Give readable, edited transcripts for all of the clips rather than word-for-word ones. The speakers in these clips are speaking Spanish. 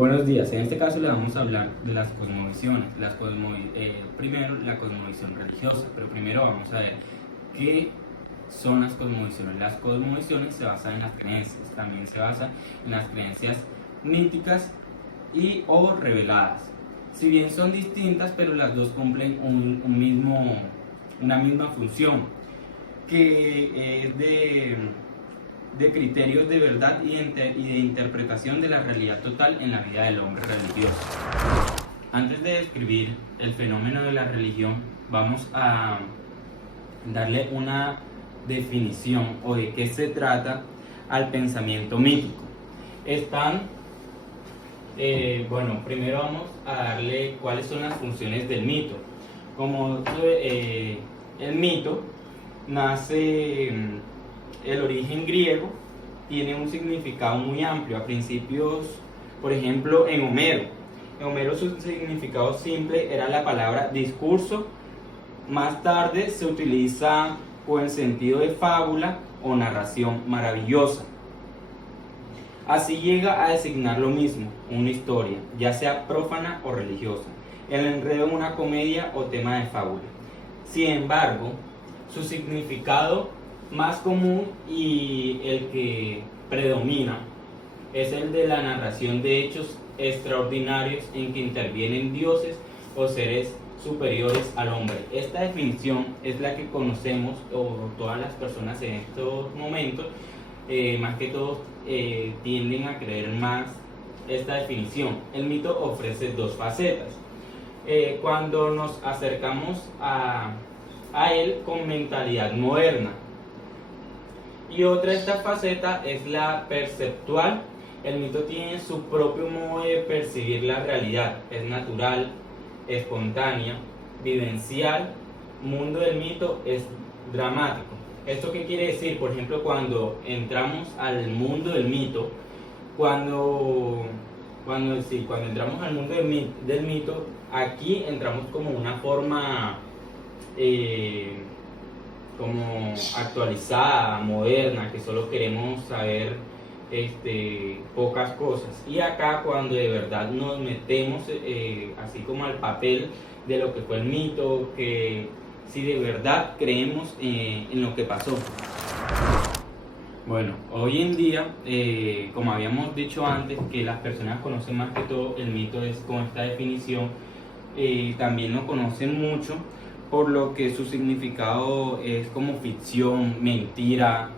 Buenos días, en este caso le vamos a hablar de las cosmovisiones. Primero la cosmovisión religiosa, pero primero vamos a ver qué son las cosmovisiones. Las cosmovisiones se basan en las creencias, también se basan en las creencias míticas y o reveladas. Si bien son distintas, pero las dos cumplen una misma función, que es de criterios de verdad y de interpretación de la realidad total en la vida del hombre religioso. Antes de describir el fenómeno de la religión, vamos a darle una definición o de qué se trata al pensamiento mítico. Primero vamos a darle cuáles son las funciones del mito. Como el mito nace, el origen griego tiene un significado muy amplio. A principios, por ejemplo, en Homero su significado simple era la palabra discurso. Más tarde se utiliza con el sentido de fábula o narración maravillosa. Así llega a designar lo mismo, una historia, ya sea profana o religiosa, el enredo en una comedia o tema de fábula. Sin embargo, su significado más común y el que predomina es el de la narración de hechos extraordinarios en que intervienen dioses o seres superiores al hombre. Esta definición es la que conocemos, o todas las personas en estos momentos, más que todos, tienden a creer más esta definición. El mito ofrece dos facetas. Cuando nos acercamos a él con mentalidad moderna, y otra esta faceta es la perceptual. El mito tiene su propio modo de percibir la realidad, es natural, espontánea, vivencial. Mundo del mito es dramático. ¿Esto qué quiere decir? Por ejemplo, cuando entramos al mundo del mito, cuando entramos al mundo del mito, aquí entramos como una forma como actualizada, moderna, que solo queremos saber pocas cosas. Y acá, cuando de verdad nos metemos así como al papel de lo que fue el mito, que si de verdad creemos en lo que pasó. Bueno, hoy en día, como habíamos dicho antes, que las personas conocen más que todo el mito es con esta definición, también lo conocen mucho, por lo que su significado es como ficción, mentira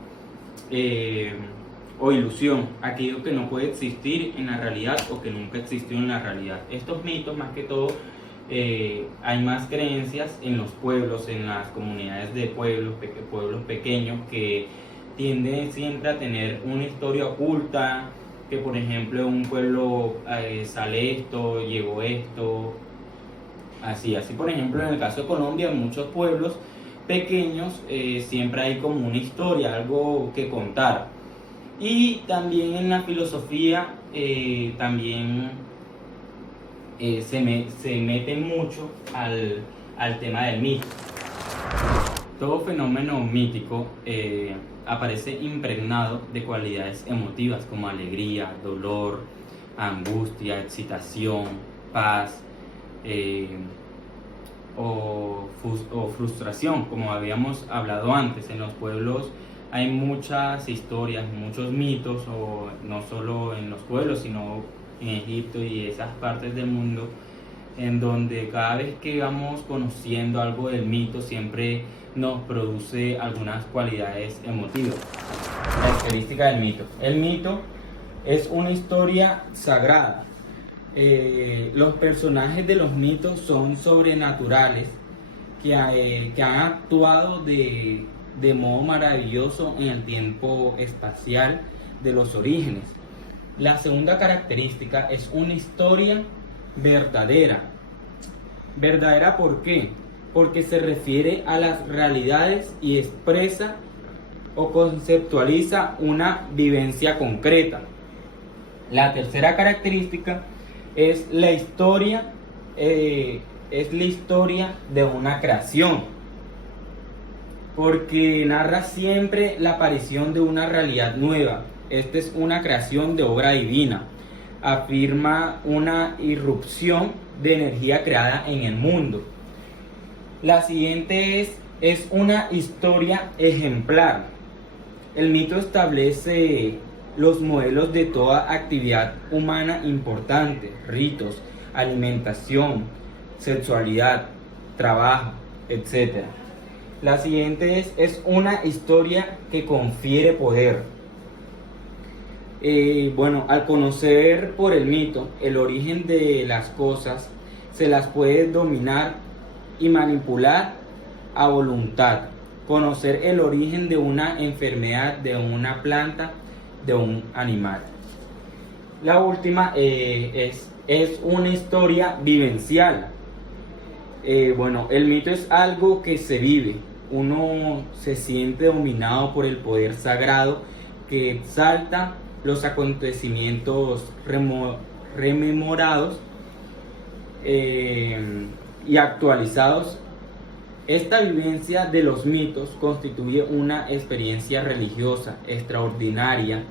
o ilusión, aquello que no puede existir en la realidad o que nunca existió en la realidad. Estos mitos, más que todo, hay más creencias en los pueblos, en las comunidades de pueblos pequeños, que tienden siempre a tener una historia oculta, que por ejemplo en un pueblo sale esto, llegó esto. Así por ejemplo en el caso de Colombia, en muchos pueblos pequeños siempre hay como una historia, algo que contar. Y también en la filosofía se mete mucho al tema del mito. Todo fenómeno mítico aparece impregnado de cualidades emotivas como alegría, dolor, angustia, excitación, paz, o frustración, como habíamos hablado antes. En los pueblos hay muchas historias, muchos mitos, o no solo en los pueblos, sino en Egipto y esas partes del mundo, en donde cada vez que vamos conociendo algo del mito, siempre nos produce algunas cualidades emotivas. Característica del mito. El mito es una historia sagrada. Los personajes de los mitos son sobrenaturales que han actuado de modo maravilloso en el tiempo espacial de los orígenes. La segunda característica es una historia verdadera. ¿Verdadera por qué? Porque se refiere a las realidades y expresa o conceptualiza una vivencia concreta. La tercera característica es la historia de una creación, porque narra siempre la aparición de una realidad nueva. Esta es una creación de obra divina. afirma una irrupción de energía creada en el mundo. La siguiente es una historia ejemplar. El mito establece los modelos de toda actividad humana importante, ritos, alimentación, sexualidad, trabajo, etc. La siguiente es una historia que confiere poder. Al conocer por el mito el origen de las cosas, se las puede dominar y manipular a voluntad. Conocer el origen de una enfermedad, de una planta, de un animal. La última es una historia vivencial. El mito es algo que se vive. Uno se siente dominado por el poder sagrado que exalta los acontecimientos rememorados y actualizados. Esta vivencia de los mitos constituye una experiencia religiosa extraordinaria,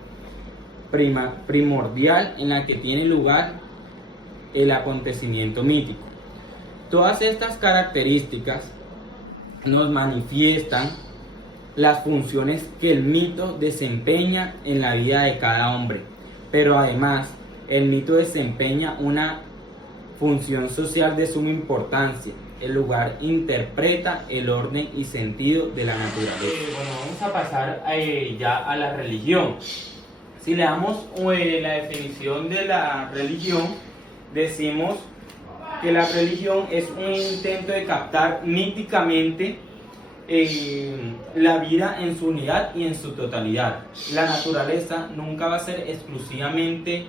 primordial, en la que tiene lugar el acontecimiento mítico. Todas estas características nos manifiestan las funciones que el mito desempeña en la vida de cada hombre, pero además el mito desempeña una función social de suma importancia. El lugar interpreta el orden y sentido de la naturaleza. Vamos a pasar ya a la religión. Si le damos la definición de la religión, decimos que la religión es un intento de captar míticamente la vida en su unidad y en su totalidad. La naturaleza nunca va a ser exclusivamente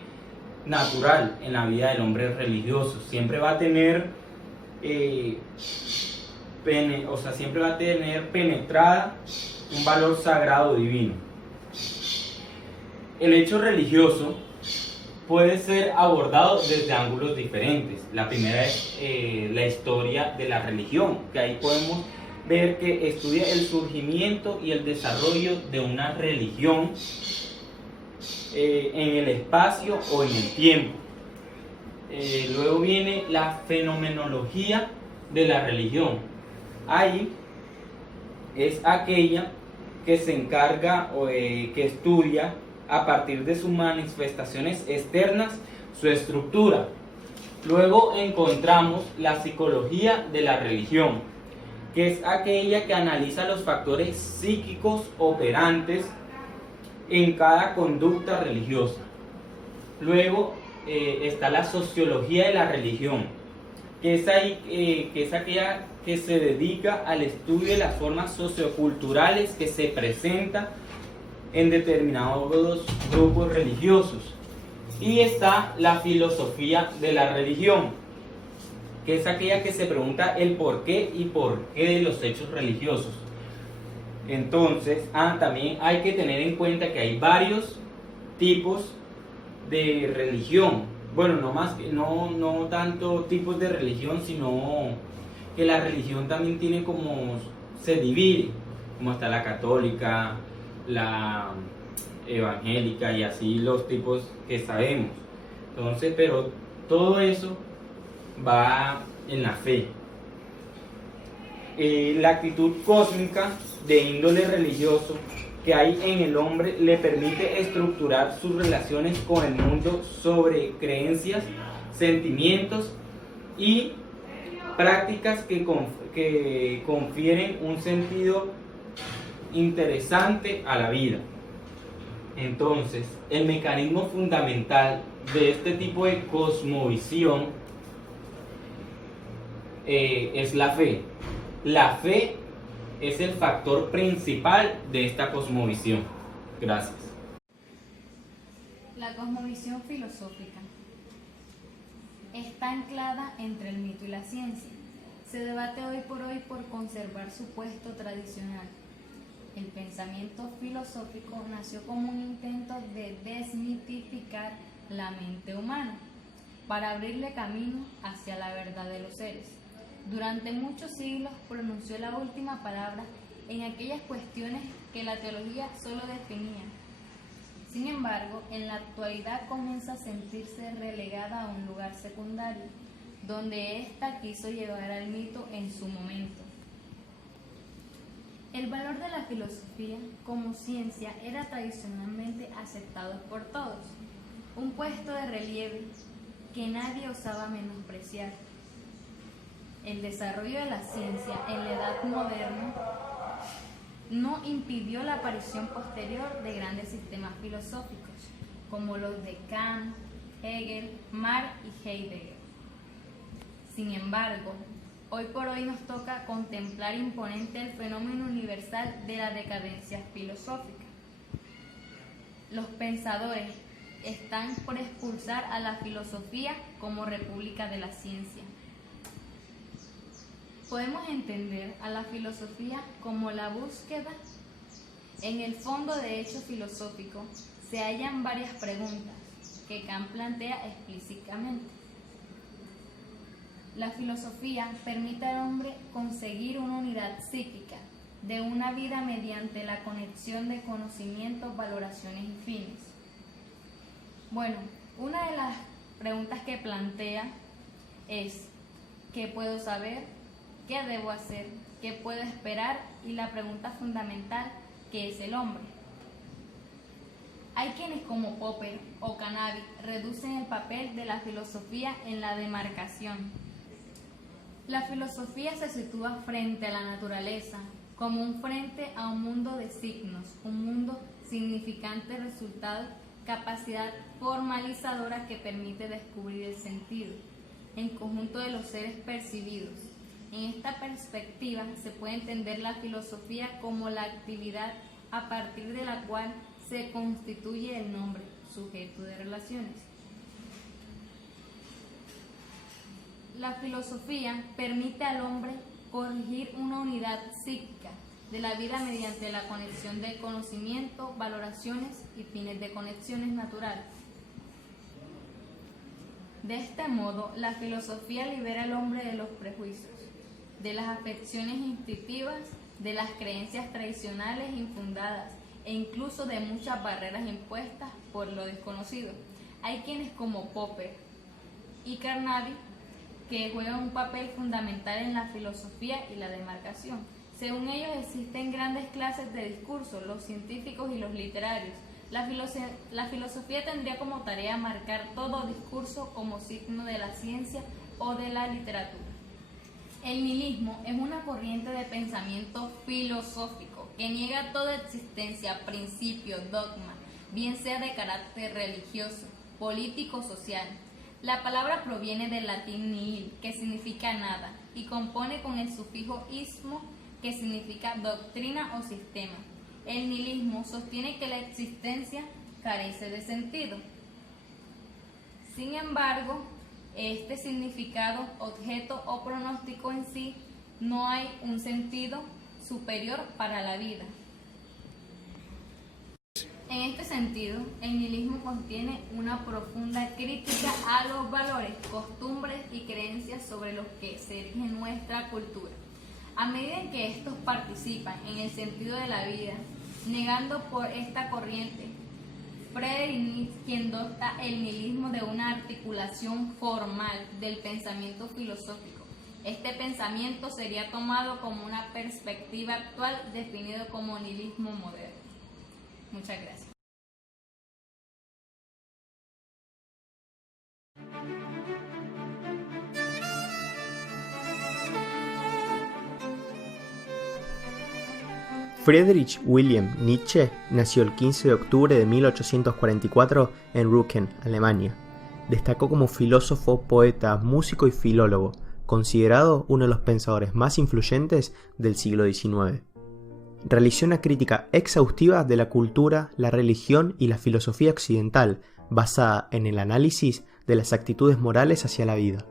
natural en la vida del hombre religioso. Siempre va a tener penetrada un valor sagrado divino. El hecho religioso puede ser abordado desde ángulos diferentes. La primera es la historia de la religión, que ahí podemos ver que estudia el surgimiento y el desarrollo de una religión en el espacio o en el tiempo. Luego viene la fenomenología de la religión. Ahí es aquella que se encarga o que estudia a partir de sus manifestaciones externas su estructura. Luego encontramos la psicología de la religión, que es aquella que analiza los factores psíquicos operantes en cada conducta religiosa. Luego está la sociología de la religión, que es aquella que se dedica al estudio de las formas socioculturales que se presentan en determinados grupos religiosos. Y está la filosofía de la religión, que es aquella que se pregunta el por qué y por qué de los hechos religiosos. Entonces, también hay que tener en cuenta que hay varios tipos de religión. No tanto tipos de religión, sino que la religión también tiene se divide, como está la católica, la evangélica y así los tipos que sabemos. Entonces, pero todo eso va en la fe. La actitud cósmica de índole religioso que hay en el hombre le permite estructurar sus relaciones con el mundo sobre creencias, sentimientos y prácticas que confieren un sentido interesante a la vida. Entonces, el mecanismo fundamental de este tipo de cosmovisión es la fe. La fe es el factor principal de esta cosmovisión. Gracias. La cosmovisión filosófica está anclada entre el mito y la ciencia. Se debate hoy por conservar su puesto tradicional. El pensamiento filosófico nació como un intento de desmitificar la mente humana para abrirle camino hacia la verdad de los seres. Durante muchos siglos pronunció la última palabra en aquellas cuestiones que la teología solo definía. Sin embargo, en la actualidad comienza a sentirse relegada a un lugar secundario, donde ésta quiso llevar al mito en su momento. El valor de la filosofía como ciencia era tradicionalmente aceptado por todos, un puesto de relieve que nadie osaba menospreciar. El desarrollo de la ciencia en la Edad Moderna no impidió la aparición posterior de grandes sistemas filosóficos, como los de Kant, Hegel, Marx y Heidegger. Sin embargo, hoy por hoy nos toca contemplar imponente el fenómeno universal de la decadencia filosófica. Los pensadores están por expulsar a la filosofía como república de la ciencia. Podemos entender a la filosofía como la búsqueda. En el fondo de hecho filosófico se hallan varias preguntas que Kant plantea explícitamente. La filosofía permite al hombre conseguir una unidad psíquica de una vida mediante la conexión de conocimientos, valoraciones y fines. Bueno, una de las preguntas que plantea es: ¿qué puedo saber? ¿Qué debo hacer? ¿Qué puedo esperar? Y la pregunta fundamental: ¿qué es el hombre? Hay quienes como Popper o Canavi reducen el papel de la filosofía en la demarcación. La filosofía se sitúa frente a la naturaleza, como un frente a un mundo de signos, un mundo significante resultado, capacidad formalizadora que permite descubrir el sentido, en conjunto de los seres percibidos. En esta perspectiva se puede entender la filosofía como la actividad a partir de la cual se constituye el nombre, sujeto de relaciones. La filosofía permite al hombre corregir una unidad psíquica de la vida mediante la conexión de conocimiento, valoraciones y fines de conexiones naturales. De este modo, la filosofía libera al hombre de los prejuicios, de las afecciones instintivas, de las creencias tradicionales infundadas e incluso de muchas barreras impuestas por lo desconocido. Hay quienes como Popper y Carnavy que juegan un papel fundamental en la filosofía y la demarcación. Según ellos existen grandes clases de discurso, los científicos y los literarios. La filosofía tendría como tarea marcar todo discurso como signo de la ciencia o de la literatura. El nihilismo es una corriente de pensamiento filosófico que niega toda existencia, principio, dogma, bien sea de carácter religioso, político o social. La palabra proviene del latín nihil, que significa nada, y compone con el sufijo ismo, que significa doctrina o sistema. El nihilismo sostiene que la existencia carece de sentido. Sin embargo, este significado, objeto o pronóstico en sí, no hay un sentido superior para la vida. En este sentido, el nihilismo contiene una profunda crítica a los valores, costumbres y creencias sobre los que se erige nuestra cultura. A medida en que estos participan en el sentido de la vida, negando por esta corriente, Friedrich Nietzsche, quien dota el nihilismo de una articulación formal del pensamiento filosófico. Este pensamiento sería tomado como una perspectiva actual, definido como nihilismo moderno. Muchas gracias. Friedrich Wilhelm Nietzsche nació el 15 de octubre de 1844 en Rücken, Alemania. Destacó como filósofo, poeta, músico y filólogo, considerado uno de los pensadores más influyentes del siglo XIX. Realizó una crítica exhaustiva de la cultura, la religión y la filosofía occidental, basada en el análisis de las actitudes morales hacia la vida.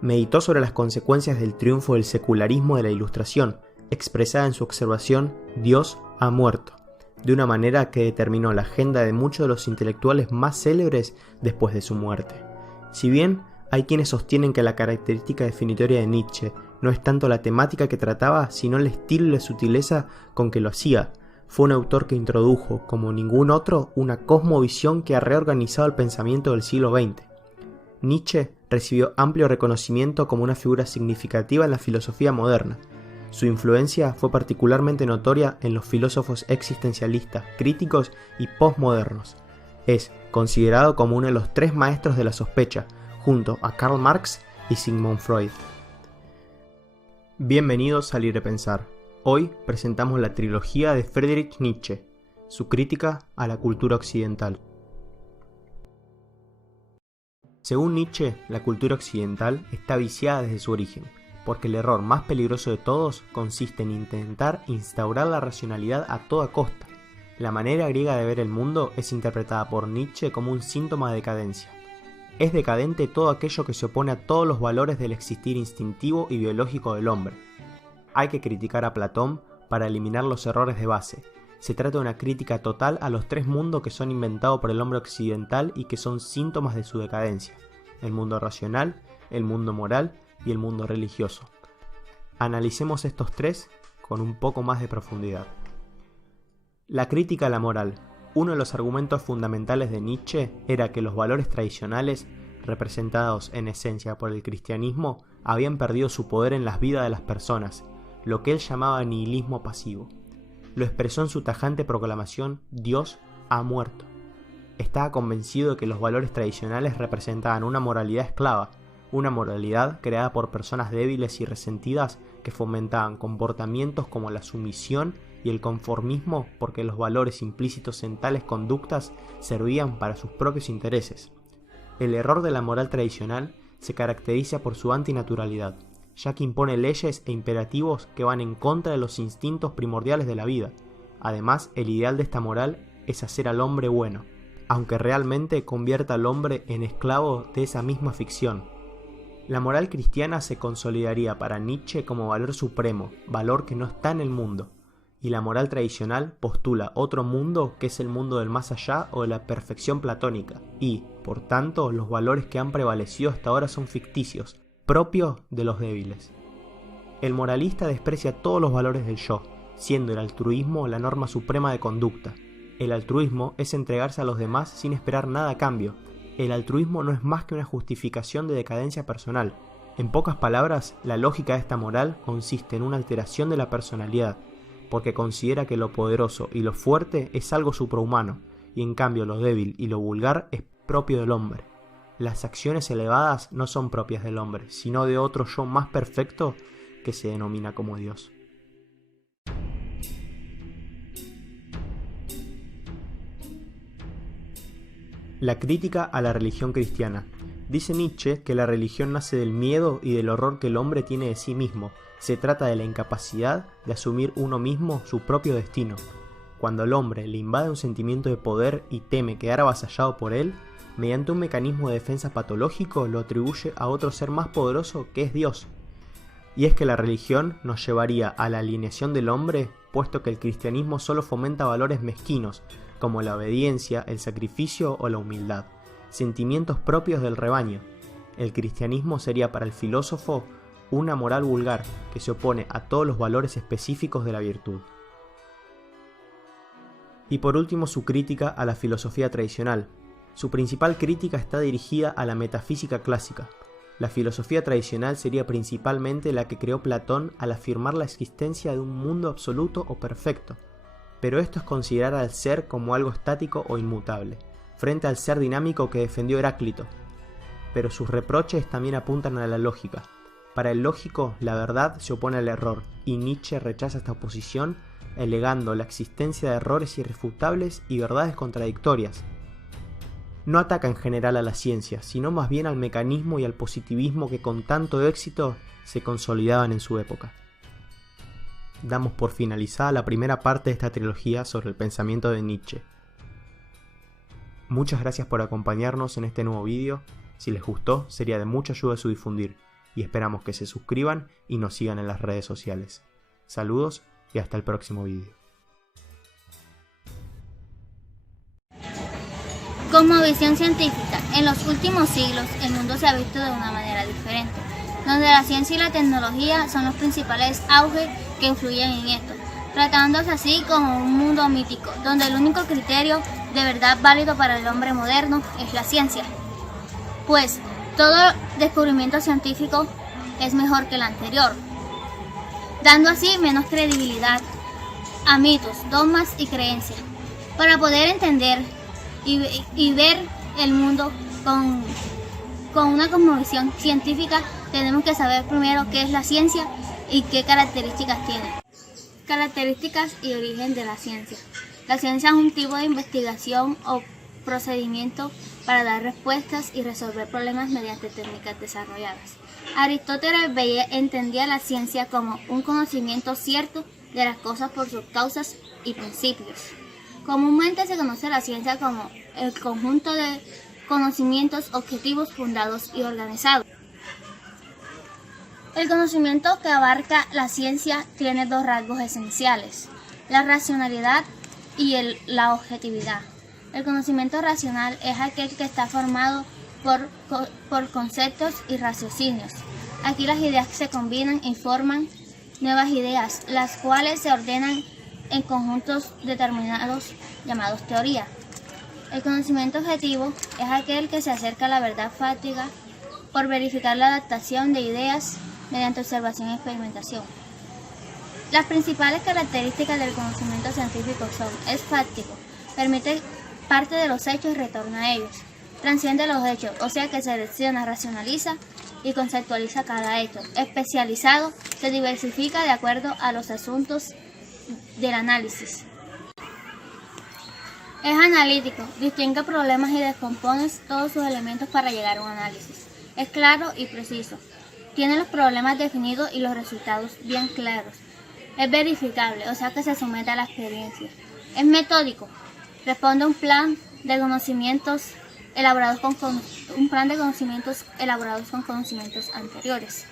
Meditó sobre las consecuencias del triunfo del secularismo de la Ilustración, expresada en su observación «Dios ha muerto», de una manera que determinó la agenda de muchos de los intelectuales más célebres después de su muerte. Si bien hay quienes sostienen que la característica definitoria de Nietzsche no es tanto la temática que trataba, sino el estilo y la sutileza con que lo hacía, fue un autor que introdujo, como ningún otro, una cosmovisión que ha reorganizado el pensamiento del siglo XX. Nietzsche recibió amplio reconocimiento como una figura significativa en la filosofía moderna. Su influencia fue particularmente notoria en los filósofos existencialistas, críticos y postmodernos. Es considerado como uno de los 3 maestros de la sospecha, junto a Karl Marx y Sigmund Freud. Bienvenidos a Libre Pensar. Hoy presentamos la trilogía de Friedrich Nietzsche, su crítica a la cultura occidental. Según Nietzsche, la cultura occidental está viciada desde su origen, porque el error más peligroso de todos consiste en intentar instaurar la racionalidad a toda costa. La manera griega de ver el mundo es interpretada por Nietzsche como un síntoma de decadencia. Es decadente todo aquello que se opone a todos los valores del existir instintivo y biológico del hombre. Hay que criticar a Platón para eliminar los errores de base. Se trata de una crítica total a los 3 mundos que son inventados por el hombre occidental y que son síntomas de su decadencia: el mundo racional, el mundo moral y el mundo religioso. Analicemos estos 3 con un poco más de profundidad. La crítica a la moral. Uno de los argumentos fundamentales de Nietzsche era que los valores tradicionales, representados en esencia por el cristianismo, habían perdido su poder en las vidas de las personas, lo que él llamaba nihilismo pasivo. Lo expresó en su tajante proclamación: Dios ha muerto. Estaba convencido de que los valores tradicionales representaban una moralidad esclava, una moralidad creada por personas débiles y resentidas que fomentaban comportamientos como la sumisión y el conformismo, porque los valores implícitos en tales conductas servían para sus propios intereses. El error de la moral tradicional se caracteriza por su antinaturalidad, ya que impone leyes e imperativos que van en contra de los instintos primordiales de la vida. Además, el ideal de esta moral es hacer al hombre bueno, aunque realmente convierta al hombre en esclavo de esa misma ficción. La moral cristiana se consolidaría para Nietzsche como valor supremo, valor que no está en el mundo, y la moral tradicional postula otro mundo que es el mundo del más allá o de la perfección platónica, y, por tanto, los valores que han prevalecido hasta ahora son ficticios, propios de los débiles. El moralista desprecia todos los valores del yo, siendo el altruismo la norma suprema de conducta. El altruismo es entregarse a los demás sin esperar nada a cambio. El altruismo no es más que una justificación de decadencia personal. En pocas palabras, la lógica de esta moral consiste en una alteración de la personalidad, porque considera que lo poderoso y lo fuerte es algo suprahumano, y en cambio lo débil y lo vulgar es propio del hombre. Las acciones elevadas no son propias del hombre, sino de otro yo más perfecto que se denomina como Dios. La crítica a la religión cristiana. Dice Nietzsche que la religión nace del miedo y del horror que el hombre tiene de sí mismo. Se trata de la incapacidad de asumir uno mismo su propio destino. Cuando el hombre le invade un sentimiento de poder y teme quedar avasallado por él, mediante un mecanismo de defensa patológico lo atribuye a otro ser más poderoso que es Dios. Y es que la religión nos llevaría a la alineación del hombre, puesto que el cristianismo solo fomenta valores mezquinos, como la obediencia, el sacrificio o la humildad, sentimientos propios del rebaño. El cristianismo sería para el filósofo una moral vulgar que se opone a todos los valores específicos de la virtud. Y por último, su crítica a la filosofía tradicional. Su principal crítica está dirigida a la metafísica clásica. La filosofía tradicional sería principalmente la que creó Platón al afirmar la existencia de un mundo absoluto o perfecto, pero esto es considerar al ser como algo estático o inmutable, frente al ser dinámico que defendió Heráclito. Pero sus reproches también apuntan a la lógica. Para el lógico, la verdad se opone al error, y Nietzsche rechaza esta oposición, alegando la existencia de errores irrefutables y verdades contradictorias. No ataca en general a la ciencia, sino más bien al mecanismo y al positivismo que con tanto éxito se consolidaban en su época. Damos por finalizada la primera parte de esta trilogía sobre el pensamiento de Nietzsche. Muchas gracias por acompañarnos en este nuevo vídeo. Si les gustó, sería de mucha ayuda su difundir, y esperamos que se suscriban y nos sigan en las redes sociales. Saludos y hasta el próximo vídeo. Como visión científica, en los últimos siglos el mundo se ha visto de una manera diferente, donde la ciencia y la tecnología son los principales auges que influyen en esto. tratándose así como un mundo mítico, donde el único criterio de verdad válido para el hombre moderno es la ciencia. Pues todo descubrimiento científico es mejor que el anterior, dando así menos credibilidad a mitos, dogmas y creencias. Para poder entender y ver el mundo con una cosmovisión científica, tenemos que saber primero qué es la ciencia y qué características tiene. Características y origen de la ciencia. La ciencia es un tipo de investigación o procedimiento para dar respuestas y resolver problemas mediante técnicas desarrolladas. Aristóteles entendía la ciencia como un conocimiento cierto de las cosas por sus causas y principios. Comúnmente se conoce la ciencia como el conjunto de conocimientos objetivos fundados y organizados. El conocimiento que abarca la ciencia tiene dos rasgos esenciales: la racionalidad y la objetividad. El conocimiento racional es aquel que está formado por conceptos y raciocinios. Aquí las ideas se combinan y forman nuevas ideas, las cuales se ordenan en conjuntos determinados llamados teoría. El conocimiento objetivo es aquel que se acerca a la verdad fáctica por verificar la adaptación de ideas mediante observación y experimentación. Las principales características del conocimiento científico son: es fáctico, permite parte de los hechos y retorna a ellos; transciende los hechos, o sea que selecciona, racionaliza y conceptualiza cada hecho; especializado, se diversifica de acuerdo a los asuntos del análisis; es analítico, distingue problemas y descompone todos sus elementos para llegar a un análisis; es claro y preciso, tiene los problemas definidos y los resultados bien claros; es verificable, o sea que se somete a la experiencia; es metódico, responde a un plan de conocimientos elaborados con conocimientos anteriores;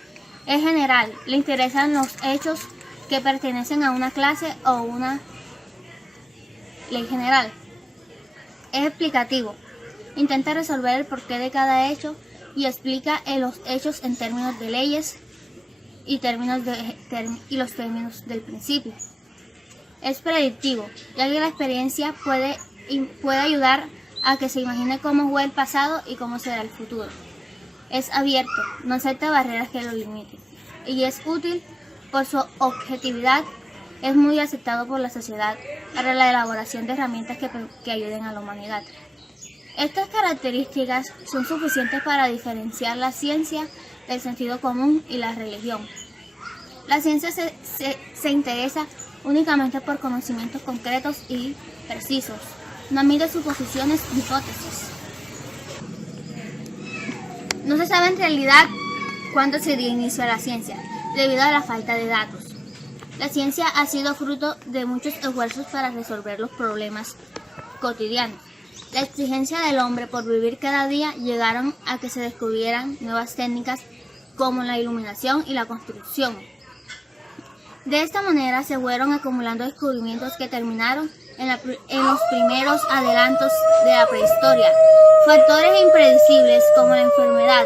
es general, le interesan los hechos que pertenecen a una clase o una ley general; es explicativo, intenta resolver el porqué de cada hecho y explica los hechos en términos de leyes y los términos del principio; es predictivo, ya que la experiencia puede ayudar a que se imagine cómo fue el pasado y cómo será el futuro; es abierto, no acepta barreras que lo limiten; y es útil por su objetividad, es muy aceptado por la sociedad para la elaboración de herramientas que ayuden a la humanidad. Estas características son suficientes para diferenciar la ciencia del sentido común y la religión. La ciencia se interesa únicamente por conocimientos concretos y precisos, no admite suposiciones ni hipótesis. No se sabe en realidad cuándo se dio inicio a la ciencia, debido a la falta de datos. La ciencia ha sido fruto de muchos esfuerzos para resolver los problemas cotidianos. La exigencia del hombre por vivir cada día llegaron a que se descubrieran nuevas técnicas como la iluminación y la construcción. De esta manera se fueron acumulando descubrimientos que terminaron en los primeros adelantos de la prehistoria. Factores impredecibles como la enfermedad,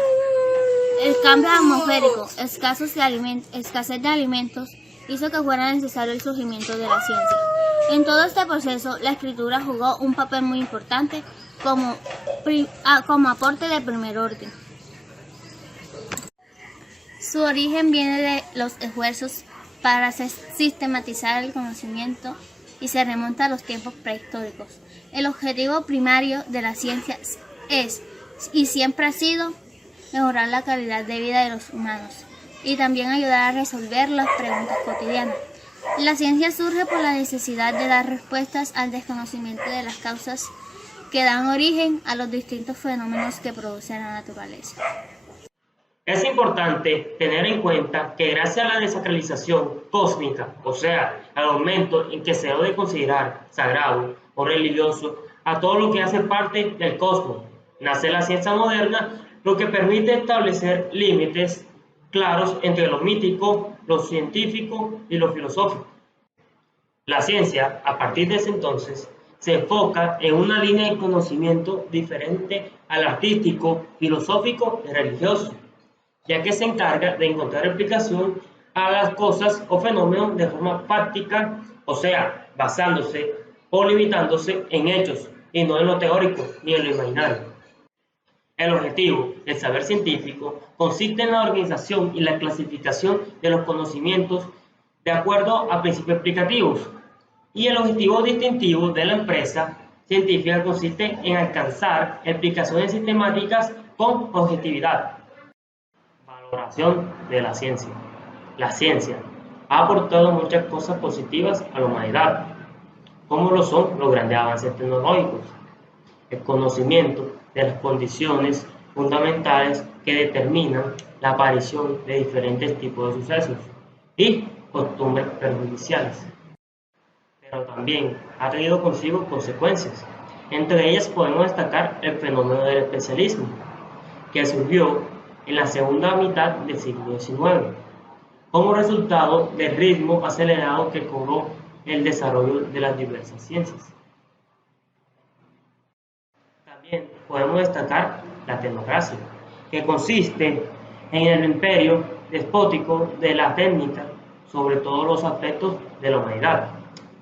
el cambio atmosférico, escasez de alimentos, hizo que fuera necesario el surgimiento de la ciencia. En todo este proceso, la escritura jugó un papel muy importante como aporte de primer orden. Su origen viene de los esfuerzos para sistematizar el conocimiento y se remonta a los tiempos prehistóricos. El objetivo primario de la ciencia es, y siempre ha sido, mejorar la calidad de vida de los humanos y también ayudar a resolver las preguntas cotidianas. La ciencia surge por la necesidad de dar respuestas al desconocimiento de las causas que dan origen a los distintos fenómenos que produce la naturaleza. Es importante tener en cuenta que gracias a la desacralización cósmica, o sea, al momento en que se debe considerar sagrado o religioso a todo lo que hace parte del cosmos, nace la ciencia moderna, lo que permite establecer límites claros entre lo mítico, lo científico y lo filosófico. La ciencia, a partir de ese entonces, se enfoca en una línea de conocimiento diferente al artístico, filosófico y religioso, ya que se encarga de encontrar explicación a las cosas o fenómenos de forma práctica, o sea, basándose o limitándose en hechos y no en lo teórico ni en lo imaginario. El objetivo del saber científico consiste en la organización y la clasificación de los conocimientos de acuerdo a principios explicativos, y el objetivo distintivo de la empresa científica consiste en alcanzar explicaciones sistemáticas con objetividad. Valoración de la ciencia. La ciencia ha aportado muchas cosas positivas a la humanidad, como lo son los grandes avances tecnológicos, el conocimiento de las condiciones fundamentales que determinan la aparición de diferentes tipos de sucesos y costumbres perjudiciales. Pero también ha traído consigo consecuencias. Entre ellas podemos destacar el fenómeno del especialismo, que surgió en la segunda mitad del siglo XIX, como resultado del ritmo acelerado que cobró el desarrollo de las diversas ciencias. También podemos destacar la tecnocracia, que consiste en el imperio despótico de la técnica sobre todos los aspectos de la humanidad.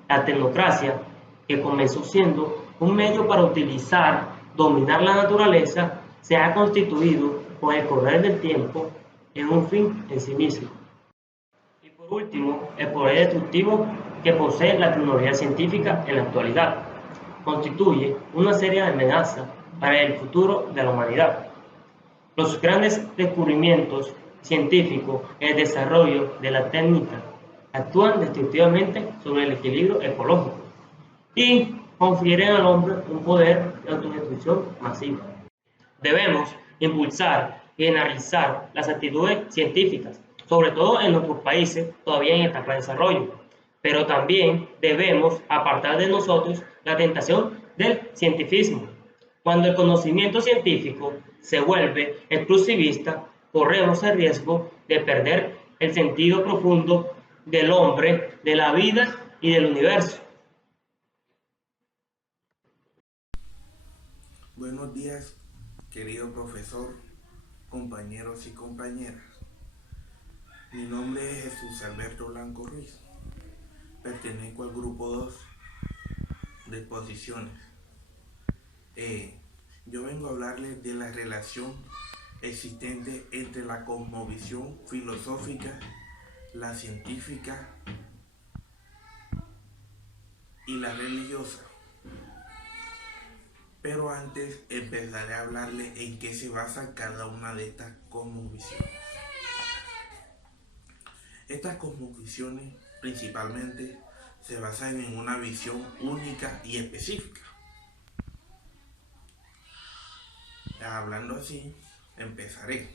La tecnocracia, que comenzó siendo un medio para dominar la naturaleza, se ha constituido con el correr del tiempo en un fin en sí mismo. Y por último, el poder destructivo que posee la tecnología científica en la actualidad constituye una seria amenaza para el futuro de la humanidad. Los grandes descubrimientos científicos y el desarrollo de la técnica actúan destructivamente sobre el equilibrio ecológico y confieren al hombre un poder de autodestrucción masiva. Debemos impulsar y analizar las actitudes científicas, sobre todo en nuestros países todavía en etapa de desarrollo, pero también debemos apartar de nosotros la tentación del cientificismo. Cuando el conocimiento científico se vuelve exclusivista, corremos el riesgo de perder el sentido profundo del hombre, de la vida y del universo. Buenos días, querido profesor, compañeros y compañeras. Mi nombre es Jesús Alberto Blanco Ruiz. Pertenezco al grupo 2 de exposiciones. Yo vengo a hablarles de la relación existente entre la cosmovisión filosófica, la científica y la religiosa. Pero antes empezaré a hablarles en qué se basa cada una de estas cosmovisiones. Estas cosmovisiones principalmente se basan en una visión única y específica. Hablando así, empezaré.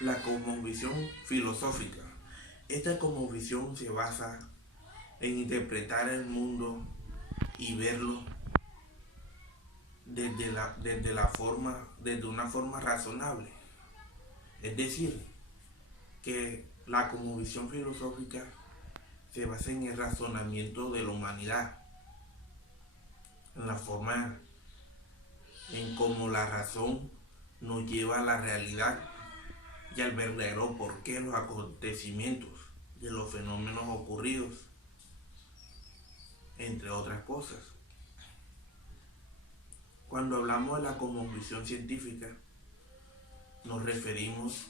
La cosmovisión filosófica. Esta cosmovisión se basa en interpretar el mundo y verlo desde una forma razonable. Es decir, que la cosmovisión filosófica se basa en el razonamiento de la humanidad, en la forma en cómo la razón nos lleva a la realidad y al verdadero porqué de los acontecimientos, de los fenómenos ocurridos, entre otras cosas. Cuando hablamos de la cosmovisión científica, nos referimos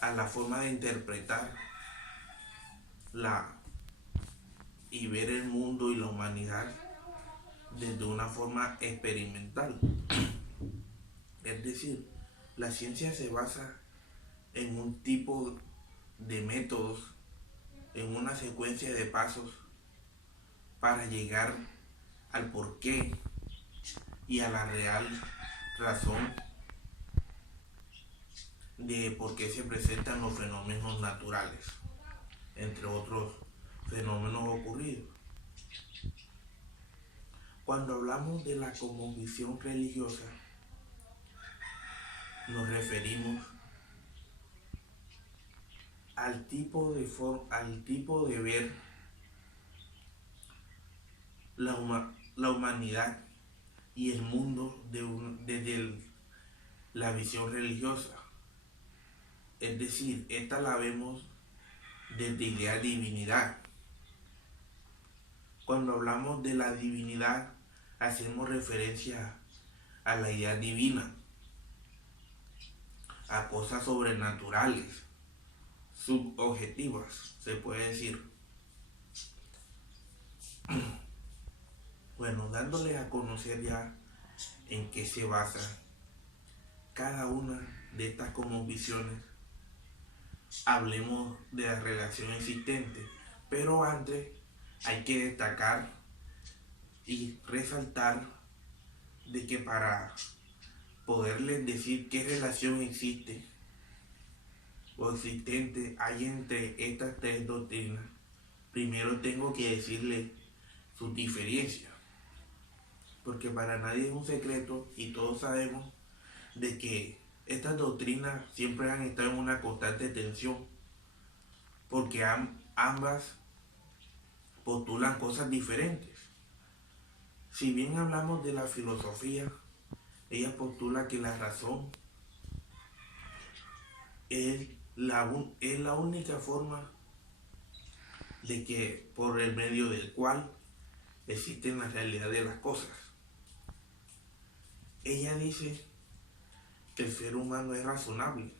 a la forma de interpretar y ver el mundo y la humanidad desde una forma experimental. Es decir, la ciencia se basa en un tipo de métodos, en una secuencia de pasos para llegar al porqué y a la real razón de por qué se presentan los fenómenos naturales, entre otros fenómenos ocurridos. Cuando hablamos de la cosmovisión religiosa, nos referimos al tipo de ver la humanidad y el mundo desde la visión religiosa. Es decir, esta la vemos desde idea de divinidad. Cuando hablamos de la divinidad, hacemos referencia a la idea divina, a cosas sobrenaturales, subobjetivas, se puede decir. Bueno, dándoles a conocer ya en qué se basa cada una de estas cosmovisiones, hablemos de la relación existente, pero antes hay que destacar y resaltar de que para poderles decir qué relación existe o existente hay entre estas tres doctrinas, primero tengo que decirles sus diferencias, porque para nadie es un secreto y todos sabemos de que estas doctrinas siempre han estado en una constante tensión, porque ambas postulan cosas diferentes. Si bien hablamos de la filosofía, ella postula que la razón es la única forma de que por el medio del cual existen la realidad de las cosas. Ella dice que el ser humano es razonable,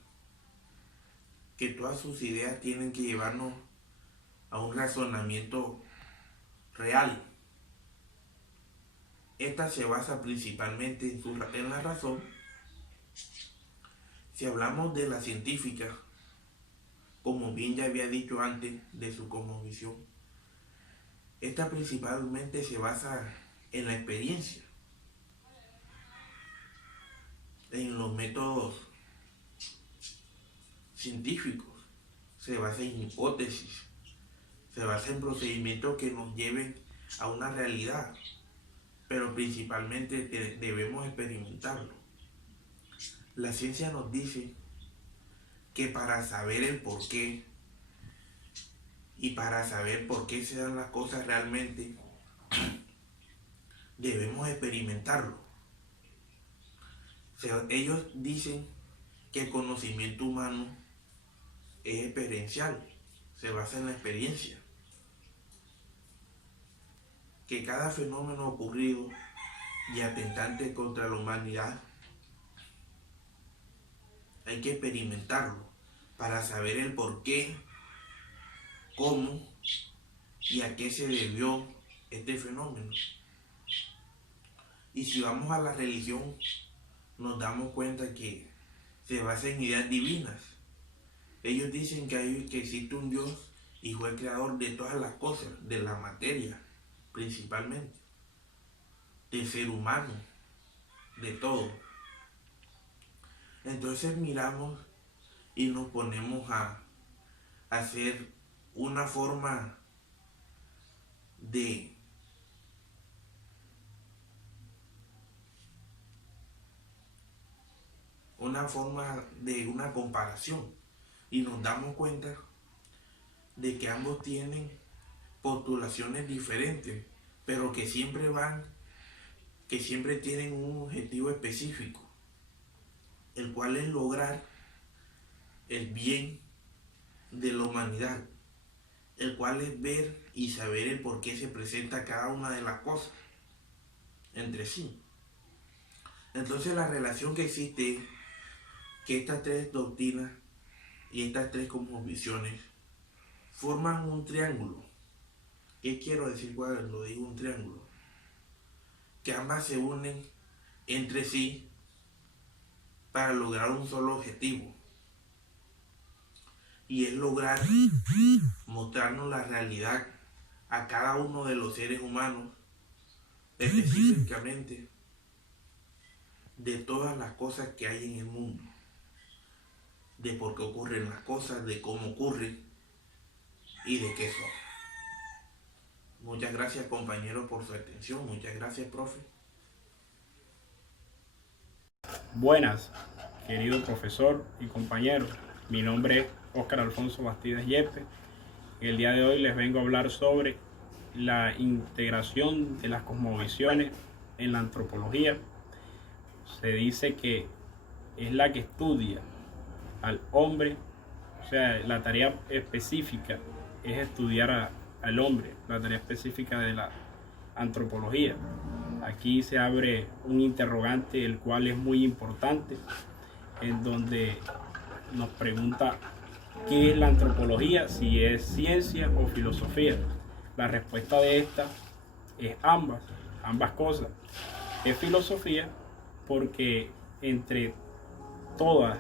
que todas sus ideas tienen que llevarnos a un razonamiento real. Esta se basa principalmente en la razón. Si hablamos de la científica, como bien ya había dicho antes de su cosmovisión, esta principalmente se basa en la experiencia, en los métodos científicos, se basa en hipótesis, se basa en procedimientos que nos lleven a una realidad, pero principalmente debemos experimentarlo. La ciencia nos dice que para saber el porqué y para saber por qué se dan las cosas realmente, debemos experimentarlo. O sea, ellos dicen que el conocimiento humano es experiencial, se basa en la experiencia. Que cada fenómeno ocurrido y atentante contra la humanidad hay que experimentarlo para saber el por qué, cómo y a qué se debió este fenómeno. Y si vamos a la religión, nos damos cuenta que se basa en ideas divinas. Ellos dicen que existe un Dios y fue el creador de todas las cosas, de la materia principalmente, del ser humano, de todo. Entonces miramos y nos ponemos a hacer una forma de una comparación y nos damos cuenta de que ambos tienen postulaciones diferentes, pero que siempre tienen un objetivo específico, el cual es lograr el bien de la humanidad, el cual es ver y saber el por qué se presenta cada una de las cosas entre sí. Entonces la relación que existe es que estas tres doctrinas y estas tres cosmovisiones forman un triángulo. ¿Qué quiero decir cuando digo un triángulo? Que ambas se unen entre sí para lograr un solo objetivo, y es lograr mostrarnos la realidad a cada uno de los seres humanos, específicamente de todas las cosas que hay en el mundo, de por qué ocurren las cosas, de cómo ocurren y de qué son. Muchas gracias, compañeros, por su atención. Muchas gracias, profe. Buenas, querido profesor y compañeros. Mi nombre es Óscar Alfonso Bastidas Yepes. El día de hoy les vengo a hablar sobre la integración de las cosmovisiones en la antropología. Se dice que es la que estudia al hombre, o sea, la tarea específica es estudiar al hombre, la tarea específica de la antropología. Aquí se abre un interrogante, el cual es muy importante, en donde nos pregunta qué es la antropología, si es ciencia o filosofía. La respuesta de esta es ambas cosas. Es filosofía porque entre todos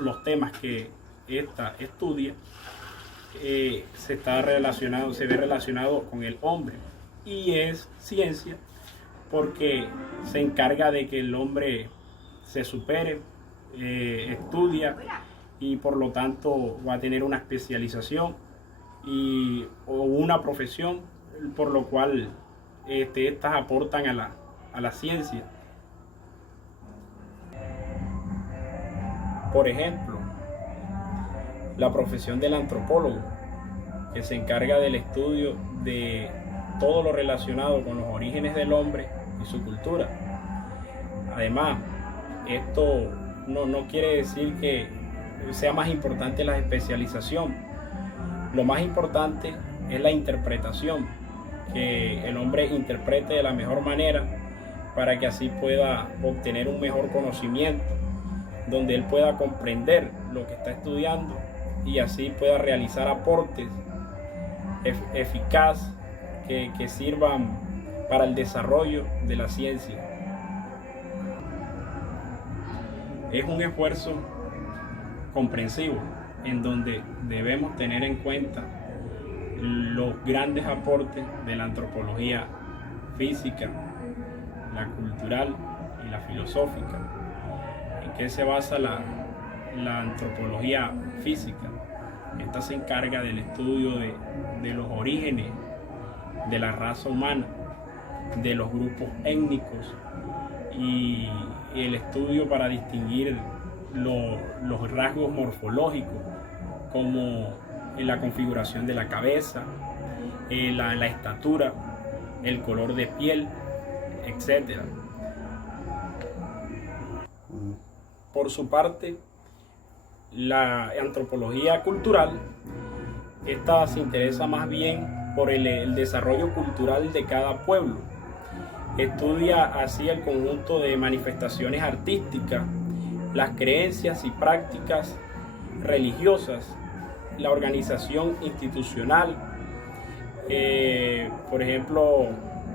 los temas que esta estudia, se ve relacionado con el hombre, y es ciencia porque se encarga de que el hombre se supere, estudia, y por lo tanto va a tener una especialización o una profesión, por lo cual estas aportan a la ciencia. Por ejemplo, la profesión del antropólogo, que se encarga del estudio de todo lo relacionado con los orígenes del hombre y su cultura. Además, esto no quiere decir que sea más importante la especialización. Lo más importante es la interpretación, que el hombre interprete de la mejor manera para que así pueda obtener un mejor conocimiento, donde él pueda comprender lo que está estudiando y así pueda realizar aportes eficaz que sirvan para el desarrollo de la ciencia. Es un esfuerzo comprensivo en donde debemos tener en cuenta los grandes aportes de la antropología física, la cultural y la filosófica. ¿En qué se basa la antropología física? Esta se encarga del estudio de los orígenes de la raza humana, de los grupos étnicos, y el estudio para distinguir los rasgos morfológicos, como la configuración de la cabeza, la estatura, el color de piel, etc. Por su parte, la antropología cultural, esta se interesa más bien por el desarrollo cultural de cada pueblo. Estudia así el conjunto de manifestaciones artísticas, las creencias y prácticas religiosas, la organización institucional. Por ejemplo,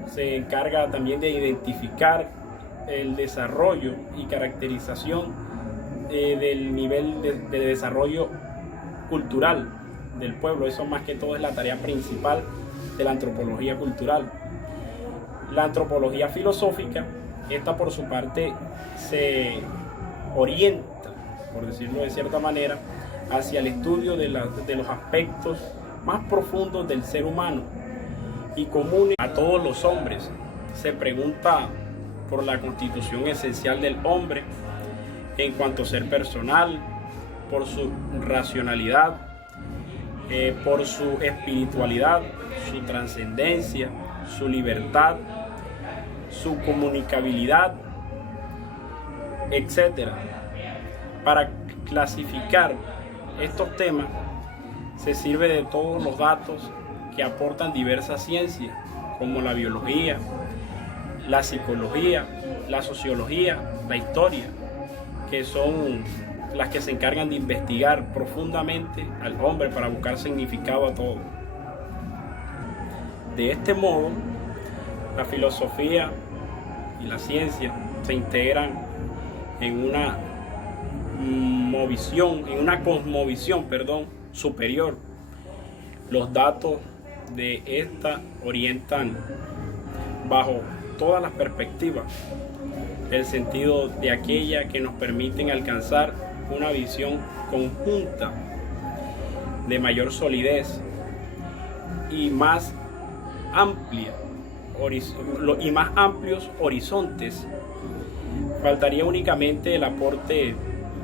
se encarga también de identificar el desarrollo y caracterización del nivel de desarrollo cultural del pueblo. Eso más que todo es la tarea principal de la antropología cultural. La antropología filosófica, esta por su parte se orienta, por decirlo de cierta manera, hacia el estudio de los aspectos más profundos del ser humano y comunes a todos los hombres. Se pregunta por la constitución esencial del hombre en cuanto a ser personal, por su racionalidad, por su espiritualidad, su trascendencia, su libertad, su comunicabilidad, etc. Para clasificar estos temas se sirve de todos los datos que aportan diversas ciencias, como la biología, la psicología, la sociología, la historia, que son las que se encargan de investigar profundamente al hombre para buscar significado a todo. De este modo, la filosofía y la ciencia se integran en una cosmovisión superior. Los datos de esta orientan bajo todas las perspectivas el sentido de aquella que nos permiten alcanzar una visión conjunta de mayor solidez y más amplia y más amplios horizontes. Faltaría únicamente el aporte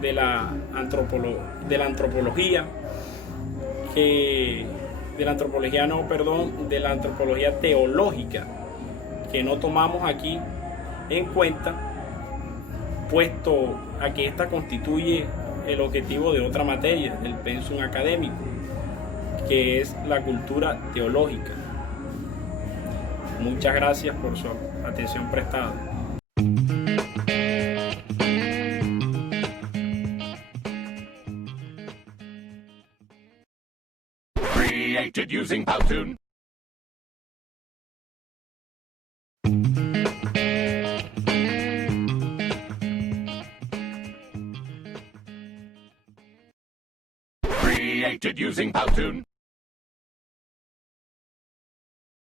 de la antropología teológica, que no tomamos aquí en cuenta, puesto a que esta constituye el objetivo de otra materia del pensum académico, que es la cultura teológica. Muchas gracias por su atención prestada. Created using Powtoon. Created using Powtoon.